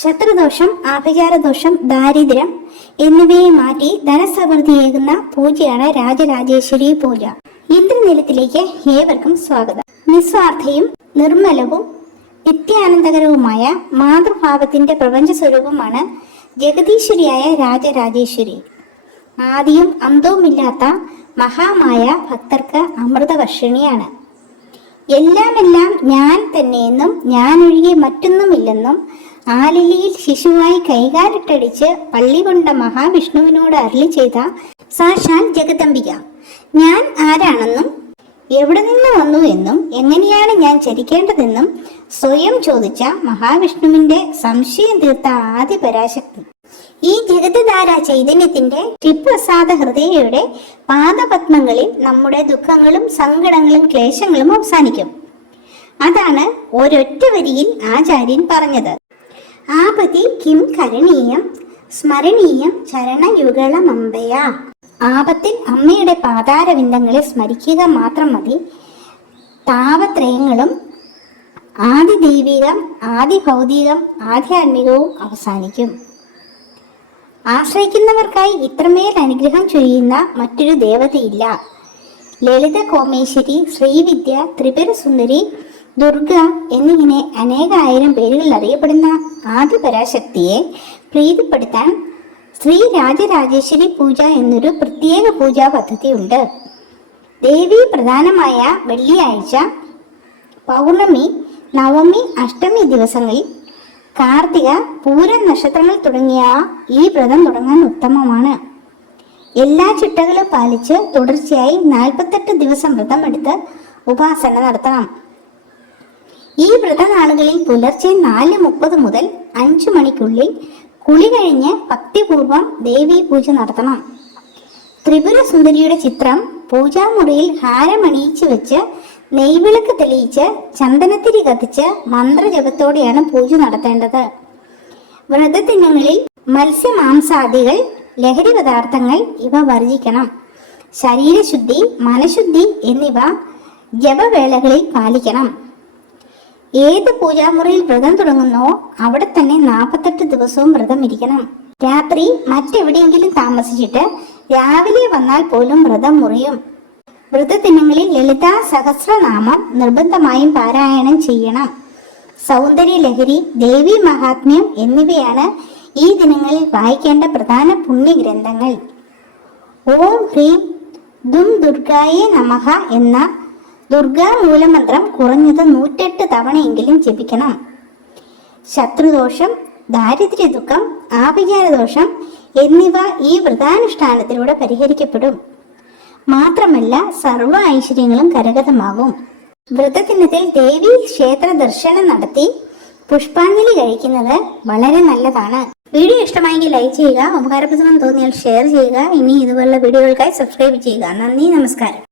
ശത്രുദോഷം ആഭിചാരദോഷം ദാരിദ്ര്യം എന്നിവയെ മാറ്റി ധനസമൃദ്ധിയേകുന്ന പൂജയാണ് രാജരാജേശ്വരി പൂജ. ഇന്ദ്രനിലത്തിലേക്ക് ഏവർക്കും സ്വാഗതം. നിസ്വാർത്ഥയും നിർമ്മലവും നിത്യാനന്ദകരവുമായ മാതൃഭാവത്തിന്റെ പ്രപഞ്ച സ്വരൂപമാണ് ജഗദീശ്വരിയായ രാജരാജേശ്വരി. ആദിയും അന്തവുമില്ലാത്ത മഹാമായ ഭക്തർക്ക് അമൃതവർഷിണിയാണ്. എല്ലാമെല്ലാം ഞാൻ തന്നെയെന്നും ഞാനൊഴികെ മറ്റൊന്നുമില്ലെന്നും ആലിലിയിൽ ശിശുവായി കൈകാലിട്ടടിച്ച് പള്ളി കൊണ്ട മഹാവിഷ്ണുവിനോട് അരളി ചെയ്ത സാക്ഷാൽ ജഗദംബിക ഞാൻ ആരാണെന്നും എവിടെ നിന്ന് വന്നു എന്നും എങ്ങനെയാണ് ഞാൻ ചരിക്കേണ്ടതെന്നും സ്വയം ചോദിച്ച മഹാവിഷ്ണുവിന്റെ സംശയം തീർത്ത ആദ്യ പരാശക്തി. ഈ ജഗതധാര ചൈതന്യത്തിന്റെ ചിപ്രസാദ ഹൃദയയുടെ പാദപത്മങ്ങളിൽ നമ്മുടെ ദുഃഖങ്ങളും സങ്കടങ്ങളും ക്ലേശങ്ങളും അവസാനിക്കും. അതാണ് ഒരൊറ്റ വരിയിൽ ആചാര്യൻ പറഞ്ഞത്. ആപതി കിം കരണീയം സ്മരണീയം ചരണയുഗളമമ്പയ. ആപത്തിൽ അമ്മയുടെ പാതാരവിന്ദങ്ങളെ സ്മരിക്കുക മാത്രം മതി. താപത്രയങ്ങളും ആദി ദൈവികം ആദി ഭൗതികം ആധ്യാത്മികവും അവസാനിക്കും. ആശ്രയിക്കുന്നവർക്കായി ഇത്രമേൽ അനുഗ്രഹം ചൊരിയുന്ന മറ്റൊരു ദേവതയില്ല. ലളിത കോമേശ്വരി ശ്രീവിദ്യ ത്രിപുര സുന്ദരി ദുർഗ എന്നിങ്ങനെ അനേകായിരം പേരുകളിൽ അറിയപ്പെടുന്ന ആദിപരാശക്തിയെ പ്രീതിപ്പെടുത്താൻ ശ്രീ രാജരാജേശ്വരി പൂജ എന്നൊരു പ്രത്യേക പൂജാ പദ്ധതിയുണ്ട് ദേവി പ്രധാനമായ വെള്ളിയാഴ്ച പൗർണമി നവമി അഷ്ടമി ദിവസങ്ങളിൽ കാർത്തിക പൂരം നക്ഷത്രങ്ങൾ തുടങ്ങിയ ഈ വ്രതം തുടങ്ങാൻ ഉത്തമമാണ്. എല്ലാ ചിട്ടകളും പാലിച്ച് തുടർച്ചയായി നാൽപ്പത്തെട്ട് ദിവസം വ്രതം എടുത്ത് ഉപാസന നടത്തണം. ഈ വ്രതനാളുകളിൽ പുലർച്ചെ നാല് മുപ്പത് മുതൽ അഞ്ചു മണിക്കുള്ളിൽ കുളി കഴിഞ്ഞ് ഭക്തിപൂർവം ദേവീ പൂജ നടത്തണം. ത്രിപുര സുന്ദരിയുടെ ചിത്രം പൂജാമുറിയിൽ ഹാരമണിയിച്ചു വെച്ച് നെയ്വിളക്ക് തെളിയിച്ച് ചന്ദനത്തിരി കത്തിച്ച് മന്ത്രജപത്തോടെയാണ് പൂജ നടത്തേണ്ടത്. വ്രതദിനങ്ങളിൽ മത്സ്യമാംസാദികൾ ലഹരി പദാർത്ഥങ്ങൾ ഇവ വർജിക്കണം. ശരീരശുദ്ധി മനഃശുദ്ധി എന്നിവ ജപവേളകളിൽ പാലിക്കണം. ഏത് പൂജാമുറിയിൽ വ്രതം തുടങ്ങുന്നോ അവിടെ തന്നെ നാൽപ്പത്തെട്ട് ദിവസവും വ്രതം ഇരിക്കണം. രാത്രി മറ്റെവിടെയെങ്കിലും താമസിച്ചിട്ട് രാവിലെ വന്നാൽ പോലും വ്രതം മുറിയും. വ്രതദിനങ്ങളിൽ ലളിതാ സഹസ്രനാമം നിർബന്ധമായും പാരായണം ചെയ്യണം. സൗന്ദര്യ ലഹരി ദേവി മഹാത്മ്യം എന്നിവയാണ് ഈ ദിനങ്ങളിൽ വായിക്കേണ്ട പ്രധാന പുണ്യഗ്രന്ഥങ്ങൾ. ഓം ഹ്രീം ദും ദുർഗായേ നമഃ എന്ന ദുർഗാ മൂലമന്ത്രം കുറഞ്ഞത് നൂറ്റെട്ട് തവണയെങ്കിലും ജപിക്കണം. ശത്രുദോഷം ദാരിദ്ര്യ ദുഃഖം ആഭിചാരദോഷം എന്നിവ ഈ വ്രതാനുഷ്ഠാനത്തിലൂടെ പരിഹരിക്കപ്പെടും. മാത്രമല്ല സർവ ഐശ്വര്യങ്ങളും കരഗതമാകും. വ്രതദിനത്തിൽ ദേവി ക്ഷേത്ര ദർശനം നടത്തി പുഷ്പാഞ്ജലി കഴിക്കുന്നത് വളരെ നല്ലതാണ്. വീഡിയോ ഇഷ്ടമായെങ്കിൽ ലൈക്ക് ചെയ്യുക ഉപകാരപ്രദമെന്ന് തോന്നിയാൽ ഷെയർ ചെയ്യുക. ഇനി ഇതുപോലുള്ള വീഡിയോകൾക്കായി സബ്സ്ക്രൈബ് ചെയ്യുക. നന്ദി നമസ്കാരം.